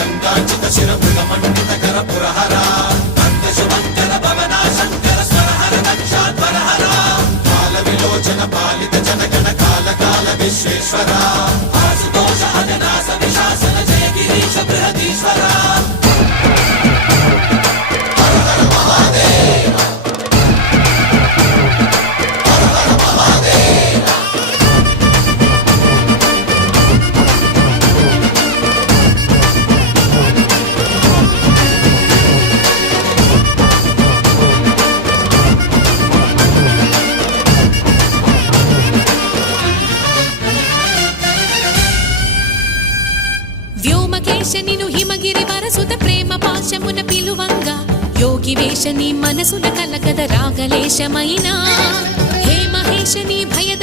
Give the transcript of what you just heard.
గంగాచిత శిరమృగమండిత కర పురహర శుభంకర భవనా శంకర స్వరహర దక్షాధ్వరహర కాల విలోచన పాలిత జనగణ కాల కాల విశ్వేశ్వర ఆశుతోష అజనాస విశాసన జయ గిరీశ బృహదీశ్వర హర హర మహాదేవ హర హర మహాదేవ వ్యోమకేశనిను హిమగిరి వరసుత ప్రేమ పాశమున పిలువంగా యోగి వేషని మనసున కలకద రాగలేశమైనా హే మహేశని భయద